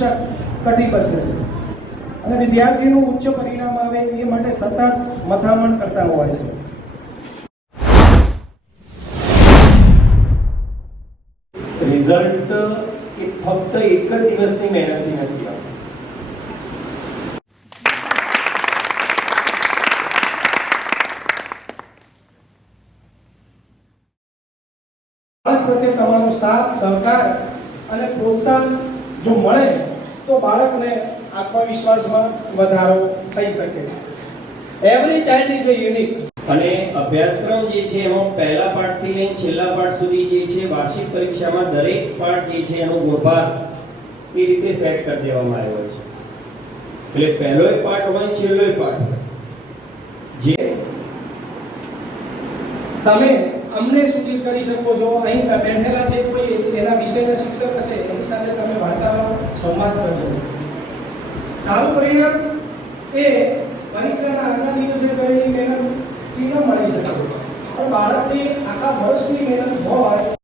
શિક્ષક કટિબદ્ધ છે અને વિદ્યાર્થીનું ઉચ્ચ પરિણામ આવે એ માટે સતત મથામણ કરતા હોય છે. રિઝલ્ટ એ ફક્ત એક જ દિવસની મહેનતથી નથી આવતું. બાળક પ્રત્યે તમારો સાથ સહકાર અને પ્રોત્સાહન જો મળે તો બાળકને આત્મવિશ્વાસમાં વધારો થઈ શકે. Every child is a unique. અને અભ્યાસક્રમ જે છે એમાં પહેલા પાઠથી લઈને છેલ્લા પાઠ સુધી જે છે વાર્ષિક પરીક્ષામાં દરેક પાઠ જે છે એનો ગુણભાર એ રીતે સેટ કરી દેવામાં આવ્યો છે. એટલે પહેલો એક પાઠ હોય, છેલ્લો એક પાઠ હોય. જે તમે અમને સૂચિત કરી શકો છો. અહીં બેઠેલા જે કોઈ એના વિષયના શિક્ષક હશે એની સાથે તમે વાર્તાલાપ સંવાદ કરજો. સારું પરિણામ એ પરીક્ષાના આગલા દિવસે કરેલી મહેનતથી ન મળી શકે, પણ બાળકની આખા વર્ષની મહેનત હોય